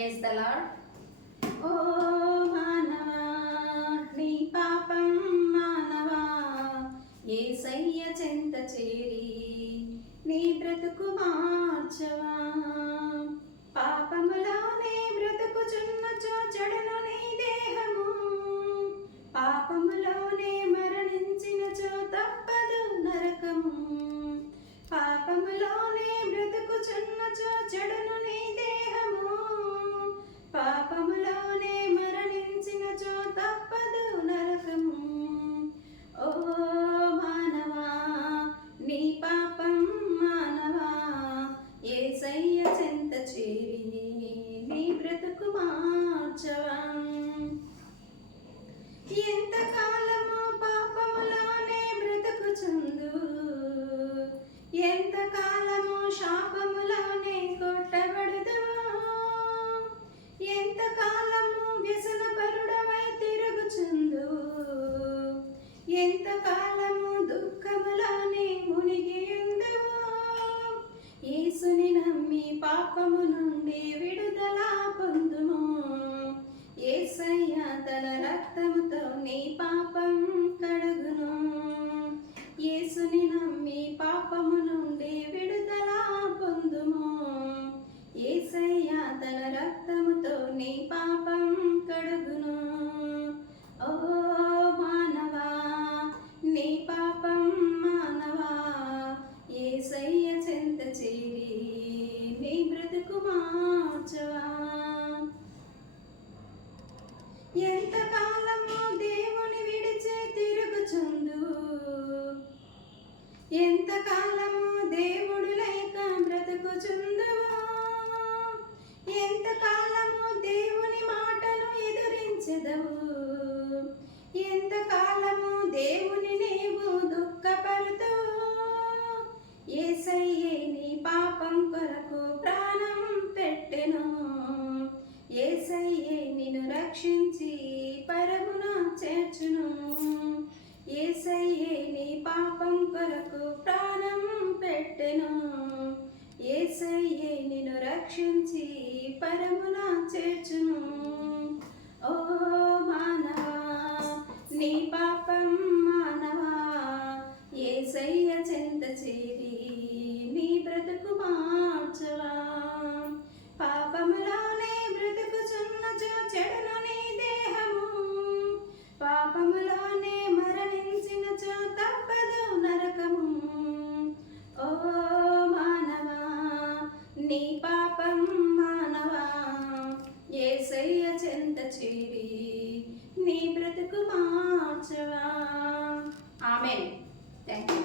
Praise the lord. ఓ మానవా, నీ పాపం మానవా, యేసయ్య చెంత చేరి నీ బ్రతుకు మార్చవా. పాపములోనే బ్రతుకుచున్నచో చెడును నీ దేహము, పాపములోనే మరణించినచో తప్పదు నరకము. పాపములోనే బ్రతుకుచున్నచో చెడును నీ దేహము, పాపములోనే మరణించినచో తప్పదు నరకము. ఓ మానవా, నీ పాపం మానవా, యేసయ్య చెంత చేరి నీ బ్రతుకు మార్చవా. ఎంతకాలము పాపములోనే బ్రతుకుచుందు, ఎంతకాలము శాపములోనే కొట్టబడుదువు, ఎంతకాలము వ్యసనపరుడవై తిరుగుచుందు, ఎంతకాలము దుఃఖములోనే మునిగియుందువు. యేసుని నమ్మి పాపము నుండి విడుదల పొందుము. యేసయ్య తన రక్తముతో నీ పాపం కడుగును. యేసుని నమ్మి పాపము నుండి విడుదల పొందుము. యేసయ్య తన రక్తముతో నీ పాపం కడుగును. ఓ మానవా, నీ పాపం మానవా, యేసయ్య చెంత చేరి నీ బ్రతుకు మార్చవా. ఎంతకాలము దేవుని విడిచి తిరుగుచుందు, ఎంతకాలము దేవుడు లేక బ్రతుకుచుందువు, ఎంతకాలము దేవుని మాటను ఎదురించెదవు, ఎంతకాలము దేవుని నీవు దుఃఖపరుతువు. యేసయ్యే నీ పాపం కొరకు ప్రాణం పెట్టెను. యేసయ్యే నిన్ను రక్షించి పరమున చేర్చును. యేసయ్యే నీ పాపం కొరకు ప్రాణం పెట్టెను. యేసయ్యే నిన్ను రక్షించి పరమున చేర్చును. ఓ మానవా, నీ పాపం మానవా, యేసయ్య చెంత చేరి నీ బ్రతుకు మార్చవా. పాపములోనే బ్రతుకుచున్నచో చెడును నీ దేహము, పాపములోనే మరణించినచో తప్పదు నరకము. ఓ మానవా, నీ పాపం మానవా, యేసయ్య చెంత చేరి నీ బ్రతుకు మార్చవా. ఆమేన్. థాంక్యూ.